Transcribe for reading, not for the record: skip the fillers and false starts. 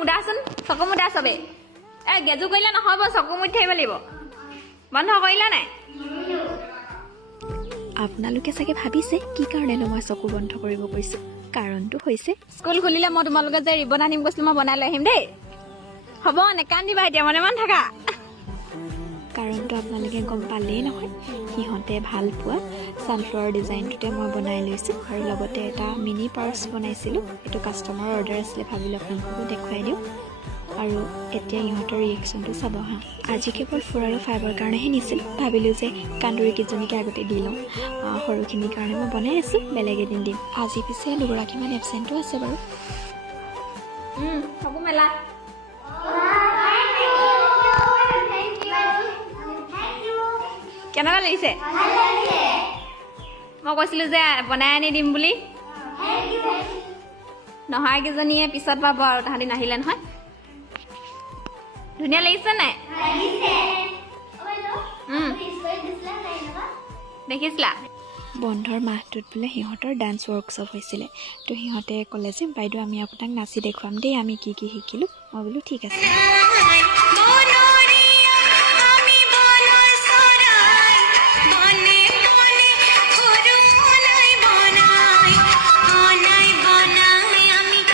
মুদাচোন চকু মুদা চবে গেজু কৰিলে নহ'ব চকু মুদি থাকিব লাগিব বন্ধ কৰিলা নাই আপোনালোকে চাগে ভাবিছে কি কাৰণেনো মই চকু বন্ধ কৰিব কৈছোঁ কাৰণটো হৈছে স্কুল খুলিলে মই তোমালোকে যে ৰিবন আনিম কৈছিলোঁ মই বনাই লৈ আহিম দেই হ'ব নেকান্দিবা এতিয়া মনে মন থাকা কাৰণটো আপোনালোকে গম পালেই নহয় সিহঁতে ভাল পোৱা ছানফ্লাৱাৰ ডিজাইনটোতে মই বনাই লৈছোঁ আৰু লগতে এটা মিনি পাৰ্চ বনাইছিলোঁ এইটো কাষ্টমাৰৰ অৰ্ডাৰ আছিলে ভাবিলোঁ আপোনালোককো দেখুৱাই দিওঁ আৰু এতিয়া ইহঁতৰ ৰিয়েকশ্যনটো চাব হা আজি কেৱল 4 আৰু 5ৰ কাৰণেহে নিছিল ভাবিলোঁ যে কান্দুৰী কেইজনীকে আগতে দি লওঁ সৰুখিনিৰ কাৰণে মই বনাই আছোঁ বেলেগ এদিন দিম আজি পিছে দুগৰাকীমান এবচেণ্টো আছে বাৰু চকু মেলা কেনেকুৱা লাগিছে মই কৈছিলোঁ যে বনাই আনি দিম বুলি নহয় কেইজনীয়ে পিছত পাব আৰু তাহাঁতি নাহিলে নহয় ধুনীয়া লাগিছে নাই দেখিছিলা বন্ধৰ মাহটোত বোলে সিহঁতৰ ডান্স ৱৰ্কশ্বপ হৈছিলে তো সিহঁতে ক'লে যে বাইদেউ আমি আপোনাক নাচি দেখুৱাম দেই আমি কি কি শিকিলোঁ মই বোলো ঠিক আছে